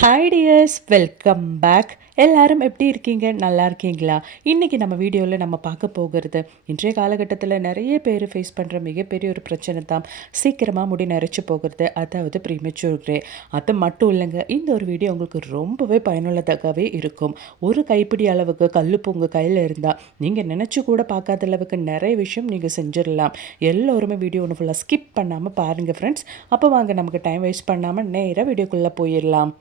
Hi tears, welcome back. எல்லாரும் எப்படி இருக்கீங்க? நல்லா இருக்கீங்களா? இன்றைக்கி நம்ம வீடியோவில் நம்ம பார்க்க போகிறது இன்றைய காலகட்டத்தில் நிறைய பேர் ஃபேஸ் பண்ணுற மிகப்பெரிய ஒரு பிரச்சனை தான் சீக்கிரமாக முடி நரைச்சி போகிறது, அதாவது ப்ரீமெச்சூர் கிரே. அது மட்டும் இல்லைங்க, இந்த ஒரு வீடியோ உங்களுக்கு ரொம்பவே பயனுள்ளதாகவே இருக்கும். ஒரு கைப்பிடி அளவுக்கு கல்லுப்பு உங்கள் கையில் இருந்தால் நீங்கள் நினச்சி கூட பார்க்காத அளவுக்கு நிறைய விஷயம் நீங்கள் செஞ்சிடலாம். எல்லோருமே வீடியோ ஒன்று ஃபுல்லாக ஸ்கிப் பண்ணாமல் பாருங்கள் ஃப்ரெண்ட்ஸ். அப்போ வாங்க, நமக்கு டைம் வேஸ்ட் பண்ணாமல் நேராக வீடியோக்குள்ளே போயிடலாம்.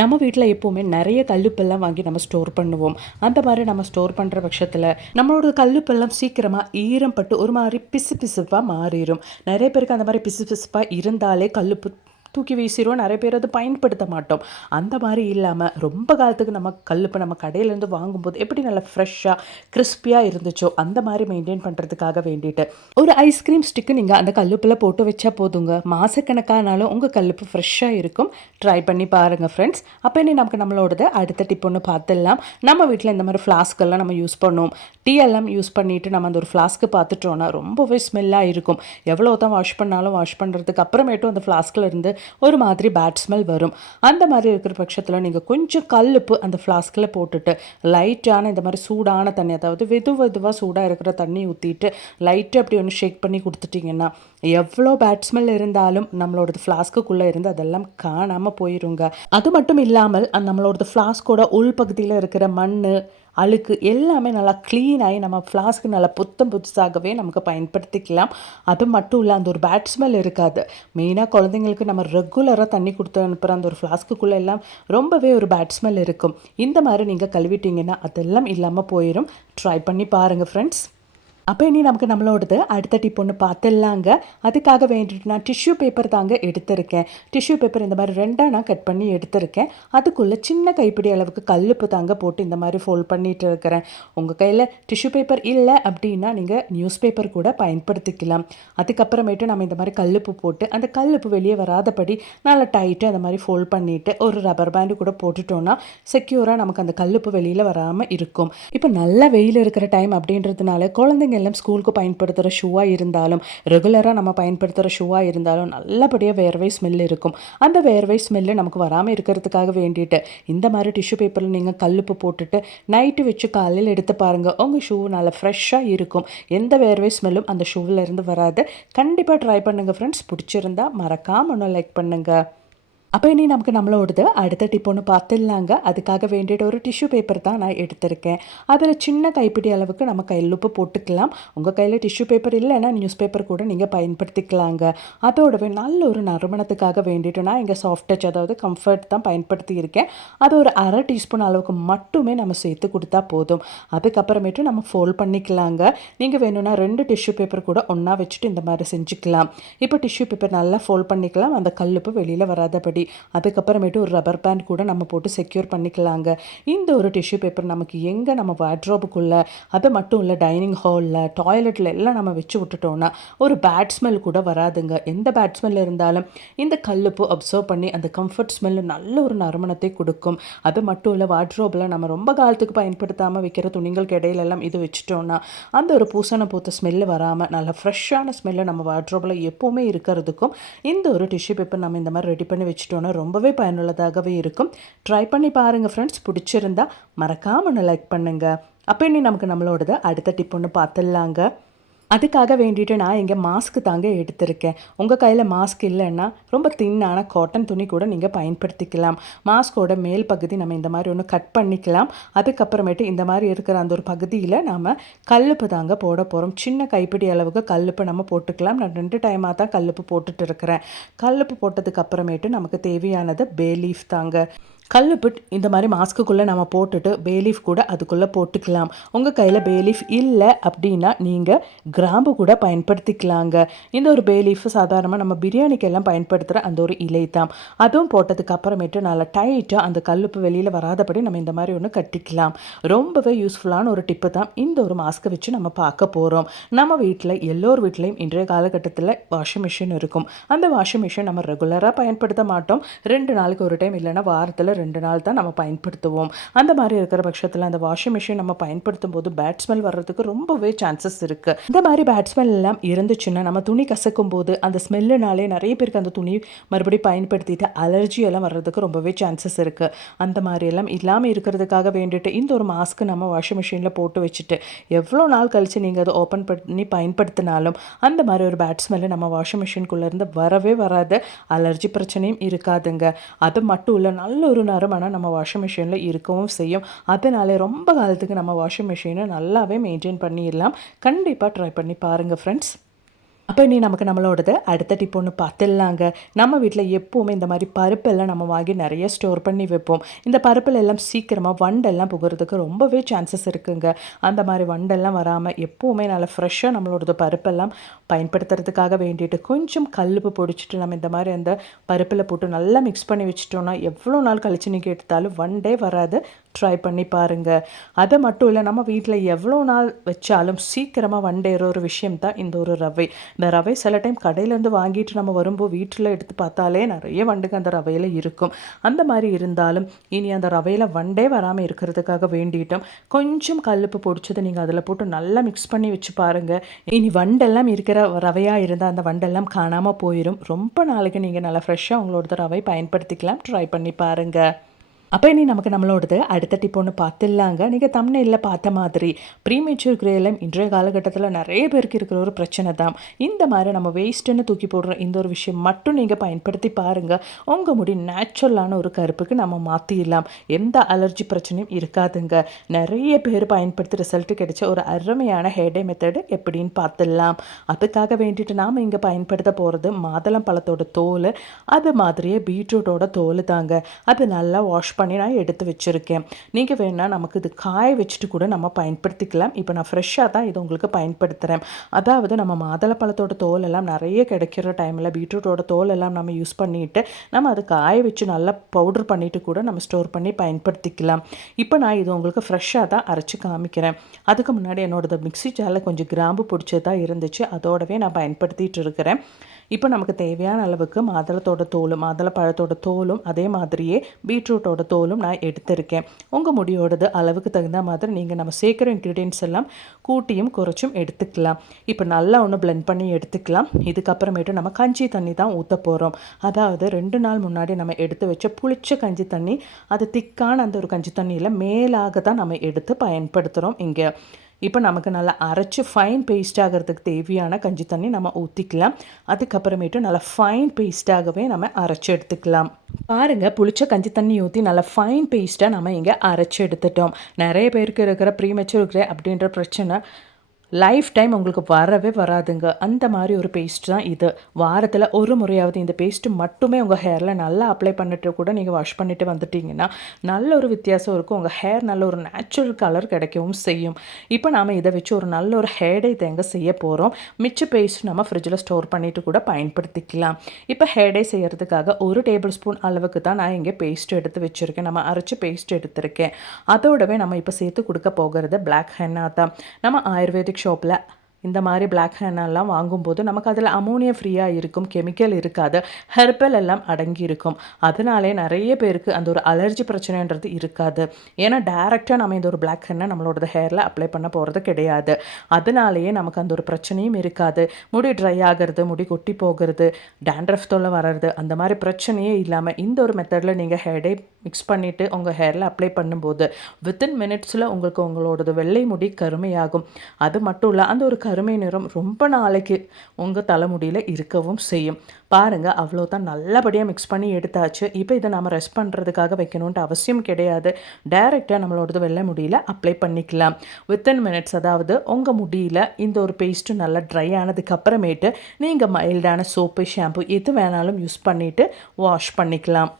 நம்ம வீட்டில் எப்போவுமே நிறைய கல்லுப்பெல்லாம் வாங்கி நம்ம ஸ்டோர் பண்ணுவோம். அந்த மாதிரி நம்ம ஸ்டோர் பண்ணுற பட்சத்தில் நம்மளோட கல்லுப்பெல்லாம் சீக்கிரமாக ஈரம் பட்டு ஒரு மாதிரி பிசு பிசுப்பாக மாறிடும். நிறைய பேருக்கு அந்த மாதிரி பிசு பிசுப்பாக இருந்தாலே கல்லுப்பு தூக்கி வீசிடுவோம். நிறைய பேர் அதை பயன்படுத்த மாட்டோம். அந்த மாதிரி இல்லாமல் ரொம்ப காலத்துக்கு நம்ம கல்லுப்பு நம்ம கடையிலேருந்து வாங்கும்போது எப்படி நல்லா ஃப்ரெஷ்ஷாக கிறிஸ்பியாக இருந்துச்சோ அந்த மாதிரி மெயின்டைன் பண்ணுறதுக்காக வேண்டிட்டு ஒரு ஐஸ்கிரீம் ஸ்டிக்கு நீங்கள் அந்த கல்லுப்பில் போட்டு வச்சா போதுங்க. மாதக்கணக்கானாலும் உங்கள் கல்லுப்பு ஃப்ரெஷ்ஷாக இருக்கும். ட்ரை பண்ணி பாருங்கள் ஃப்ரெண்ட்ஸ். அப்போ இனி நமக்கு நம்மளோடது அடுத்த டிப் ஒன்று பார்த்துடலாம். நம்ம வீட்டில் இந்த மாதிரி ஃப்ளாஸ்கெல்லாம் நம்ம யூஸ் பண்ணுவோம். டீ எல்லாம் யூஸ் பண்ணிவிட்டு நம்ம அந்த ஒரு ஃப்ளாஸ்க்கு பார்த்துட்டோன்னா ரொம்பவே ஸ்மெல்லாக இருக்கும். எவ்வளோ தான் வாஷ் பண்ணாலும் வாஷ் பண்ணுறதுக்கு அப்புறமேட்டும் அந்த ஃப்ளாஸ்கில் இருந்து ஒரு மாதிரி பேட் ஸ்மெல் வரும். அந்த மாதிரி இருக்கிற பட்சத்தில் நீங்கள் கொஞ்சம் கல்லுப்பு அந்த ஃப்ளாஸ்கில் போட்டுட்டு லைட்டான இந்த மாதிரி சூடான தண்ணி, அதாவது வெதுவாக சூடாக இருக்கிற தண்ணி ஊற்றிட்டு லைட்டாக அப்படி ஒன்று ஷேக் பண்ணி கொடுத்துட்டிங்கன்னா எவ்வளோ பேட் ஸ்மெல் இருந்தாலும் நம்மளோடது ஃப்ளாஸ்க்குள்ளே இருந்து அதெல்லாம் காணாமல் போயிருங்க. அது மட்டும் இல்லாமல் நம்மளோடது ஃப்ளாஸ்கோட உள் பகுதியில் இருக்கிற மண் அழுக்கு எல்லாமே நல்லா க்ளீன் ஆகி நம்ம ஃப்ளாஸ்க்கு நல்லா புதுசாகவே நமக்கு பயன்படுத்திக்கலாம். அது மட்டும் இல்லை, அந்த ஒரு பேட் ஸ்மெல் இருக்காது. மெயினாக குழந்தைங்களுக்கு நம்ம ரெகுலராக தண்ணி கொடுத்து அனுப்புகிற அந்த ஒரு ஃப்ளாஸ்க்குள்ளே எல்லாம் ரொம்பவே ஒரு பேட் ஸ்மெல் இருக்கும். இந்த மாதிரி நீங்கள் கழுவிட்டிங்கன்னா அதெல்லாம் இல்லாமல் போயிடும். ட்ரை பண்ணி பாருங்கள் ஃப்ரெண்ட்ஸ். அப்போ இனி நமக்கு நம்மளோடது அடுத்த டிப் ஒன்று பார்த்துடலாங்க. அதுக்காக வேண்டிட்டு நான் டிஷ்யூ பேப்பர் தாங்க எடுத்திருக்கேன். டிஷ்யூ பேப்பர் இந்த மாதிரி ரெண்டாக நான் கட் பண்ணி எடுத்திருக்கேன். அதுக்குள்ளே சின்ன கைப்பிடி அளவுக்கு கல்லுப்பு தாங்க போட்டு இந்த மாதிரி ஃபோல்ட் பண்ணிட்டு இருக்கிறேன். உங்கள் கையில் டிஷ்யூ பேப்பர் இல்லை அப்படின்னா நீங்கள் நியூஸ் பேப்பர் கூட பயன்படுத்திக்கலாம். அதுக்கப்புறமேட்டு நம்ம இந்த மாதிரி கல்லுப்பு போட்டு அந்த கல்லுப்பு வெளியே வராதபடி நல்லா டைட்டாக அந்த மாதிரி ஃபோல்ட் பண்ணிவிட்டு ஒரு ரப்பர் பேண்டு கூட போட்டுட்டோன்னா செக்யூராக நமக்கு அந்த கல்லுப்பு வெளியில் வராமல் இருக்கும். இப்போ நல்ல வெயில் இருக்கிற டைம் அப்படின்றதுனால குழந்தைங்க எல்லாம் ஸ்கூலுக்கு பயன்படுத்துகிற ஷூவாக இருந்தாலும் ரெகுலராக நம்ம பயன்படுத்துகிற ஷூவாக இருந்தாலும் நல்லபடியாக வேர்வை ஸ்மெல் இருக்கும். அந்த வேர்வை ஸ்மெல்லு நமக்கு வராமல் இருக்கிறதுக்காக வேண்டிட்டு இந்த மாதிரி டிஷ்யூ பேப்பரில் நீங்கள் கல்லுப்பு போட்டுட்டு நைட்டு வச்சு காலையில் எடுத்து பாருங்கள். உங்கள் ஷூ நல்லா ஃப்ரெஷ்ஷாக இருக்கும். எந்த வேர்வை ஸ்மெல்லும் அந்த ஷூவில் இருந்து வராது. கண்டிப்பாக ட்ரை பண்ணுங்கள் ஃப்ரெண்ட்ஸ். பிடிச்சிருந்தா மறக்காமல் ஒன்று லைக் பண்ணுங்கள். அப்போ இனி நமக்கு நம்மளோடது அடுத்த டிப் ஒன்று பார்த்துடலாங்க. அதுக்காக வேண்டிட்டு ஒரு டிஷ்யூ பேப்பர் தான் நான் எடுத்திருக்கேன். அதில் சின்ன கைப்பிடி அளவுக்கு நம்ம கையிலுப்பு போட்டுக்கலாம். உங்கள் கையில் டிஷ்யூ பேப்பர் இல்லைன்னா நியூஸ் பேப்பர் கூட நீங்கள் பயன்படுத்திக்கலாங்க. அதோடவே நல்ல ஒரு நறுமணத்துக்காக வேண்டிட்டு நான் இங்கே சாஃப்ட் டச், அதாவது கம்ஃபர்ட் தான் பயன்படுத்தியிருக்கேன். அது ஒரு அரை டீஸ்பூன் அளவுக்கு மட்டுமே நம்ம சேர்த்து கொடுத்தா போதும். அதுக்கப்புறமேட்டு நம்ம ஃபோல்ட் பண்ணிக்கலாங்க. நீங்கள் வேணும்னா 2 டிஷ்யூ பேப்பர் கூட ஒன்றா வச்சுட்டு இந்த மாதிரி செஞ்சுக்கலாம். இப்போ டிஷ்யூ பேப்பர் நல்லா ஃபோல்ட் பண்ணிக்கலாம், அந்த கல்லுப்பு வெளியில் வராதபடி. அதுக்கப்புறமேட்டு ஒரு ரப்பர் பேண்ட் கூட நம்ம போட்டு செக்யூர் பண்ணிக்கலாங்க. இந்த ஒரு டிஷ்யூ பேப்பர் நமக்கு எங்கே நம்ம வார்ட்ரோபுக்குள்ளே, அது மட்டும் இல்லை டைனிங் ஹாலில், டாய்லெட்டில் எல்லாம் நம்ம வச்சு விட்டுட்டோன்னா ஒரு பேட் ஸ்மெல் கூட வராதுங்க. எந்த பேட் ஸ்மெல் இருந்தாலும் இந்த கல்லுப்பு அப்சர்வ் பண்ணி அந்த கம்ஃபர்ட் ஸ்மெல்லு நல்ல ஒரு நறுமணத்தை கொடுக்கும். அது மட்டும் இல்லை, வார்ட்ரோபில் நம்ம ரொம்ப காலத்துக்கு பயன்படுத்தாமல் வைக்கிற துணிகளுக்கு இடையிலெல்லாம் இது வச்சுட்டோன்னா அந்த ஒரு பூசணை பூத்த ஸ்மெல்லு வராமல் நல்ல ஃப்ரெஷ்ஷான ஸ்மெல்லு நம்ம வார்ட்ரோபில் எப்போவுமே இருக்கிறதுக்கும் இந்த ஒரு டிஷ்யூ பேப்பர் நம்ம இந்த மாதிரி ரெடி பண்ணி வச்சுட்டோம் ரொம்பவே பயனுள்ளதாகவே இருக்கும். ட்ரை பண்ணி பாருங்கள் ஃப்ரெண்ட்ஸ். பிடிச்சிருந்தா மறக்காமல் ஒன்று லைக் பண்ணுங்கள். அப்போ இனி நமக்கு நம்மளோடது அடுத்த டிப் ஒன்று பார்த்துடலாங்க. அதுக்காக வேண்டிட்டு நான் இங்கே மாஸ்க்கு தாங்க எடுத்திருக்கேன். உங்கள் கையில் மாஸ்க் இல்லைன்னா ரொம்ப தின்னான காட்டன் துணி கூட நீங்கள் பயன்படுத்திக்கலாம். மாஸ்கோட மேல் பகுதி நம்ம இந்த மாதிரி ஒன்று கட் பண்ணிக்கலாம். அதுக்கப்புறமேட்டு இந்த மாதிரி இருக்கிற அந்த ஒரு பகுதியில் நாம் கல்லுப்பு தாங்க போட போகிறோம். சின்ன கைப்பிடி அளவுக்கு கல்லுப்பு நம்ம போட்டுக்கலாம். நான் 2 டைமாக தான் கல்லுப்பு போட்டுட்டு இருக்கிறேன். கல்லுப்பு போட்டதுக்கு அப்புறமேட்டு நமக்கு தேவையானது பே லீஃப் தாங்க. கல்லுப்பு இந்த மாதிரி மாஸ்க்குள்ளே நம்ம போட்டுட்டு பேலீஃப் கூட அதுக்குள்ளே போட்டுக்கலாம். உங்கள் கையில் பேலீஃப் இல்லை அப்படின்னா நீங்கள் கிராம்பு கூட பயன்படுத்திக்கலாங்க. இந்த ஒரு பேலீஃப் சாதாரணமாக நம்ம பிரியாணிக்கெல்லாம் பயன்படுத்துகிற அந்த ஒரு இலை தான். அதுவும் போட்டதுக்கு அப்புறமேட்டு நல்லா டைட்டாக அந்த கல்லுப்பு வெளியில் வராதபடி நம்ம இந்த மாதிரி ஒன்று கட்டிக்கலாம். ரொம்பவே யூஸ்ஃபுல்லான ஒரு டிப்பு தான் இந்த ஒரு மாஸ்க்கை வச்சு நம்ம பார்க்க போகிறோம். நம்ம வீட்டில் எல்லோர் வீட்லேயும் இன்றைய காலகட்டத்தில் வாஷிங் மிஷின் இருக்கும். அந்த வாஷிங் மிஷின் நம்ம ரெகுலராக பயன்படுத்த மாட்டோம். 2 நாளுக்கு ஒரு டைம் இல்லைன்னா வாரத்தில் 2 நாள் தான் நம்ம பயன்படுத்துவோம். அந்த மாதிரி இருக்கிற பட்சத்தில் அந்த வாஷிங் மிஷின் நம்ம பயன்படுத்தும் போது பேட் ஸ்மெல் வர்றதுக்கு ரொம்பவே சான்சஸ் இருக்குது. இந்த மாதிரி பேட் ஸ்மெல் எல்லாம் இருந்துச்சுன்னா நம்ம துணி கசக்கும் போது அந்த ஸ்மெல்லுனாலே நிறைய பேருக்கு அந்த துணி மறுபடியும் பயன்படுத்திட்டு அலர்ஜி எல்லாம் வர்றதுக்கு ரொம்பவே சான்சஸ் இருக்குது. அந்த மாதிரி எல்லாம் இல்லாமல் இருக்கிறதுக்காக வேண்டிட்டு இந்த ஒரு மாஸ்க்கு நம்ம வாஷிங் மிஷினில் போட்டு வச்சுட்டு எவ்வளோ நாள் கழித்து நீங்கள் அதை ஓப்பன் பண்ணி பயன்படுத்தினாலும் அந்த மாதிரி ஒரு பேட் ஸ்மெல்லு நம்ம வாஷிங் மிஷின்குள்ளேருந்து வரவே வராது. அலர்ஜி பிரச்சனையும் இருக்காதுங்க. அது மட்டும் இல்லை, நல்ல ஒரு நறுமணம் நம்ம வாஷிங் மிஷினில் இருக்கவும் செய்யும். அதனாலே ரொம்ப காலத்துக்கு நம்ம வாஷிங் மிஷினை நல்லாவே மெயின்டைன் பண்ணிடலாம். கண்டிப்பாக ட்ரை பண்ணி பாருங்கள் ஃப்ரெண்ட்ஸ். அப்போ இனி நமக்கு நம்மளோடது அடுத்த டிப் ஒன்று பார்த்துடலாங்க. நம்ம வீட்டில் எப்போவுமே இந்த மாதிரி பருப்பெல்லாம் நம்ம வாங்கி நிறைய ஸ்டோர் பண்ணி வைப்போம். இந்த பருப்பில் எல்லாம் சீக்கிரமாக வண்டெல்லாம் புகிறதுக்கு ரொம்பவே சான்சஸ் இருக்குங்க. அந்த மாதிரி வண்டெல்லாம் வராமல் எப்போவுமே நல்லா ஃப்ரெஷ்ஷாக நம்மளோடது பருப்பெல்லாம் பயன்படுத்துறதுக்காக வேண்டிட்டு கொஞ்சம் கல்லுப்பு பொடிச்சிட்டு நம்ம இந்த மாதிரி அந்த பருப்பில் போட்டு நல்லா மிக்ஸ் பண்ணி வச்சுட்டோன்னா எவ்வளோ நாள் கழிச்சு நீங்கள் எடுத்தாலும் வண்டே வராது. ட்ரை பண்ணி பாருங்கள். அது மட்டும் இல்லை, நம்ம வீட்டில் எவ்வளோ நாள் வச்சாலும் சீக்கிரமாக வண்டேற ஒரு விஷயம் தான் இந்த ஒரு ரவை. இந்த ரவை சில டைம் கடையிலேருந்து வாங்கிட்டு நம்ம வரும்போது வீட்டில் எடுத்து பார்த்தாலே நிறைய வண்டுங்க அந்த ரவையில் இருக்கும். அந்த மாதிரி இருந்தாலும் இனி அந்த ரவையில் வண்டே வராமல் இருக்கிறதுக்காக வேண்டிட்டோம் கொஞ்சம் கல்லுப்பு பொடிச்சதை நீங்கள் அதில் போட்டு நல்லா மிக்ஸ் பண்ணி வச்சு பாருங்கள். இனி வண்டெல்லாம் இருக்கிற ரவையாக இருந்தால் அந்த வண்டெல்லாம் காணாமல் போயிடும். ரொம்ப நாளைக்கு நீங்கள் நல்லா ஃப்ரெஷ்ஷாக உங்களோட ரவை பயன்படுத்திக்கலாம். ட்ரை பண்ணி பாருங்கள். அப்போ இனி நமக்கு நம்மளோடது அடுத்த டிப் ஒன்று பார்த்துடலாங்க. நீங்கள் தம்ப்நெயில்ல பார்த்த மாதிரி ப்ரீமெச்சூர் கிரே எல்லாம் இன்றைய காலகட்டத்தில் நிறைய பேருக்கு இருக்கிற ஒரு பிரச்சனை தான். இந்த மாதிரி நம்ம வேஸ்ட்டுன்னு தூக்கி போடுற இந்த ஒரு விஷயம் மட்டும் நீங்கள் பயன்படுத்தி பாருங்கள். உங்கள் முடி நேச்சுரலான ஒரு கருப்புக்கு நம்ம மாற்றிடலாம். எந்த அலர்ஜி பிரச்சனையும் இருக்காதுங்க. நிறைய பேர் பயன்படுத்தி ரிசல்ட்டு கிடைச்ச ஒரு அருமையான ஹேர் டே மெத்தடு எப்படின்னு பார்த்துடலாம். அதுக்காக வேண்டிட்டு நாம் இங்கே பயன்படுத்த போகிறது மாதுளம் பழத்தோட தோல், அது மாதிரியே பீட்ரூட்டோட தோல் தாங்க. அது நல்லா வாஷ் பண்ணி நான் எடுத்து வச்சுருக்கேன். நீங்கள் வேணால் நமக்கு இது காய வச்சுட்டு கூட நம்ம பயன்படுத்திக்கலாம். இப்போ நான் ஃப்ரெஷ்ஷாக தான் இது உங்களுக்கு பயன்படுத்துகிறேன். அதாவது நம்ம மாதுளப்பழத்தோட தோல் எல்லாம் நிறைய கிடைக்கிற டைமில் பீட்ரூட்டோட தோல் எல்லாம் நம்ம யூஸ் பண்ணிவிட்டு நம்ம அதை காய வச்சு நல்லா பவுடர் பண்ணிவிட்டு கூட நம்ம ஸ்டோர் பண்ணி பயன்படுத்திக்கலாம். இப்போ நான் இது உங்களுக்கு ஃப்ரெஷ்ஷாக தான் அரைச்சி காமிக்கிறேன். அதுக்கு முன்னாடி என்னோடது மிக்ஸி ஜாரில் கொஞ்சம் கிராம்பு பிடிச்சதாக இருந்துச்சு, அதோடவே நான் பயன்படுத்திகிட்டு இருக்கிறேன். இப்போ நமக்கு தேவையான அளவுக்கு மாதுளப்பழத்தோட தோலும் அதே மாதிரியே பீட்ரூட்டோட தோலும் நான் எடுத்திருக்கேன். உங்கள் முடியோடது அளவுக்கு தகுந்த மாதிரி நீங்கள் நம்ம சேர்க்குற இன்க்ரீடியன்ட்ஸ் எல்லாம் கூட்டியும் குறைச்சும் எடுத்துக்கலாம். இப்போ நல்லா ஒன்று பிளெண்ட் பண்ணி எடுத்துக்கலாம். இதுக்கப்புறமேட்டு நம்ம கஞ்சி தண்ணி தான் ஊற்ற போகிறோம். அதாவது 2 நாள் முன்னாடி நம்ம எடுத்து வச்ச புளிச்ச கஞ்சி தண்ணி, அது திக்கான அந்த ஒரு கஞ்சி தண்ணியில் மேலாக தான் நம்ம எடுத்து பயன்படுத்துகிறோம் இங்கே. இப்போ நமக்கு நல்லா அரைச்சி ஃபைன் பேஸ்ட் ஆகிறதுக்கு தேவையான கஞ்சி தண்ணி நம்ம ஊற்றிக்கலாம். அதுக்கப்புறமேட்டு நல்லா ஃபைன் பேஸ்ட்டாகவே நம்ம அரைச்சி எடுத்துக்கலாம். பாருங்கள், புளிச்ச கஞ்சி தண்ணி ஊற்றி நல்லா ஃபைன் பேஸ்ட்டாக நம்ம இங்கே அரைச்சி எடுத்துட்டோம். நிறைய பேருக்கு இருக்கிற ப்ரீமெச்சூர் கிரே அப்படின்ற பிரச்சனை லைஃப் டைம் உங்களுக்கு வரவே வராதுங்க. அந்த மாதிரி ஒரு பேஸ்ட் தான் இது. வாரத்தில் ஒரு முறையாவது இந்த பேஸ்ட்டு மட்டுமே உங்கள் ஹேரில் நல்லா அப்ளை பண்ணிட்டு கூட நீங்கள் வாஷ் பண்ணிட்டு வந்துட்டிங்கன்னா நல்ல ஒரு வித்தியாசம் இருக்கும். உங்கள் ஹேர் நல்ல ஒரு நேச்சுரல் கலர் கிடைக்கவும் செய்யும். இப்போ நாம் இதை வச்சு ஒரு நல்ல ஒரு ஹேர் டே தேங்க செய்ய போகிறோம். மிச்ச பேஸ்ட் நம்ம ஃப்ரிட்ஜில் ஸ்டோர் பண்ணிவிட்டு கூட பயன்படுத்திக்கலாம். இப்போ ஹேர் டே செய்கிறதுக்காக 1 டேபிள் ஸ்பூன் அளவுக்கு தான் நான் இங்கே பேஸ்ட் எடுத்து வச்சுருக்கேன். நம்ம அரைச்சி பேஸ்ட் எடுத்திருக்கேன். அதோடவே நம்ம இப்போ சேர்த்து கொடுக்க போகிறது பிளாக் ஹென்னா தான். நம்ம ஆயுர்வேதிக் ஷாப்பில் இந்த மாதிரி பிளாக் ஹென்னாலாம் வாங்கும்போது நமக்கு அதில் அமோனியா ஃப்ரீயாக இருக்கும், கெமிக்கல் இருக்காது, ஹெர்பல் எல்லாம் அடங்கி இருக்கும். அதனாலே நிறைய பேருக்கு அந்த ஒரு அலர்ஜி பிரச்சனைன்றது இருக்காது. ஏன்னா டைரெக்டாக நம்ம இந்த ஒரு பிளாக் ஹென்னை நம்மளோட ஹேரில் அப்ளை பண்ண போகிறது கிடையாது. அதனாலேயே நமக்கு அந்த ஒரு பிரச்சனையும் இருக்காது. முடி ட்ரை ஆகிறது, முடி கொட்டி போகிறது, டேண்ட்ரஃப் தொல்லை வர்றது, அந்த மாதிரி பிரச்சனையே இல்லாமல் இந்த ஒரு மெத்தடில் நீங்கள் ஹேர் டே மிக்ஸ் பண்ணிவிட்டு உங்கள் ஹேரில் அப்ளை பண்ணும்போது வித்தின் மினிட்ஸில் உங்களுக்கு உங்களோடது வெள்ளை முடி கருமையாகும். அது மட்டும் இல்லை, அந்த ஒரு கருமை நிறம் ரொம்ப நாளைக்கு உங்கள் தலைமுடியில் இருக்கவும் செய்யும். பாருங்கள், அவ்வளோதான், நல்லபடியாக மிக்ஸ் பண்ணி எடுத்தாச்சு. இப்போ இதை நம்ம ரெஸ்ட் பண்ணுறதுக்காக வைக்கணுன்ட்டு அவசியம் கிடையாது. டைரெக்டாக நம்மளோடது வெள்ளை முடியில் அப்ளை பண்ணிக்கலாம். வித்தின் மினிட்ஸ், அதாவது உங்கள் முடியில் இந்த ஒரு பேஸ்ட்டு நல்லா ட்ரை ஆனதுக்கு அப்புறமேட்டு நீங்கள் மைல்டான சோப்பு, ஷாம்பு எது வேணாலும் யூஸ் பண்ணிவிட்டு வாஷ் பண்ணிக்கலாம்.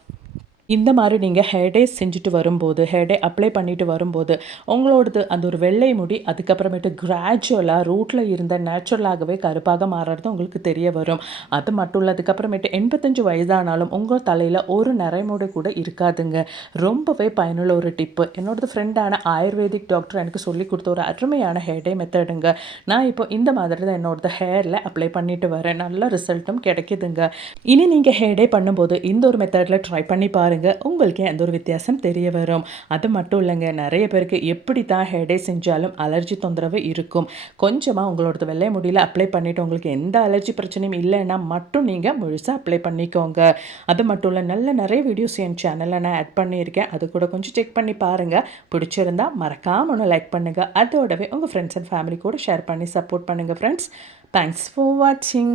இந்த மாதிரி நீங்கள் ஹேர் டே செஞ்சுட்டு வரும்போது, ஹேர் டே அப்ளை பண்ணிட்டு வரும்போது உங்களோடது அந்த ஒரு வெள்ளை முடி அதுக்கப்புறமேட்டு கிராஜுவலாக ரூட்டில் இருந்த நேச்சுரலாகவே கருப்பாக மாறுறது உங்களுக்கு தெரிய வரும். அது மட்டும் இல்லை, அதுக்கப்புறமேட்டு 85 வயதானாலும் உங்கள் தலையில் ஒரு நரைமுடி கூட இருக்காதுங்க. ரொம்பவே பயனுள்ள ஒரு டிப்பு. என்னோடது ஃப்ரெண்டான ஆயுர்வேதிக் டாக்டர் எனக்கு சொல்லி கொடுத்த ஒரு அருமையான ஹேர் டே மெத்தடுங்க. நான் இப்போ இந்த மாதிரி தான் என்னோடது ஹேரில் அப்ளை பண்ணிட்டு வரேன். நல்ல ரிசல்ட்டும் கிடைக்குதுங்க. இனி நீங்கள் ஹேர் டே பண்ணும்போது இந்த ஒரு மெத்தடில் ட்ரை பண்ணி பாருங்கள். பாருங்கள், உங்களுக்கே அந்த ஒரு வித்தியாசம் தெரிய வரும். அது மட்டும் இல்லைங்க, நிறைய பேருக்கு எப்படி தான் ஹெடே செஞ்சாலும் அலர்ஜி தொந்தரவு இருக்கும். கொஞ்சமாக உங்களோடது வெள்ளை முடியல அப்ளை பண்ணிவிட்டு உங்களுக்கு எந்த அலர்ஜி பிரச்சனையும் இல்லைன்னா மட்டும் நீங்கள் முழுசாக அப்ளை பண்ணிக்கோங்க. அது மட்டும் இல்லை, நிறைய வீடியோஸ் என் சேனலில் நான் ஆட் பண்ணியிருக்கேன். அது கூட கொஞ்சம் செக் பண்ணி பாருங்கள். பிடிச்சிருந்தா மறக்காமல் ஒன்று லைக் பண்ணுங்கள். அதோடவே உங்கள் ஃப்ரெண்ட்ஸ் அண்ட் ஃபேமிலி கூட ஷேர் பண்ணி சப்போர்ட் பண்ணுங்கள் ஃப்ரெண்ட்ஸ். தேங்க்ஸ் ஃபார் வாட்சிங்.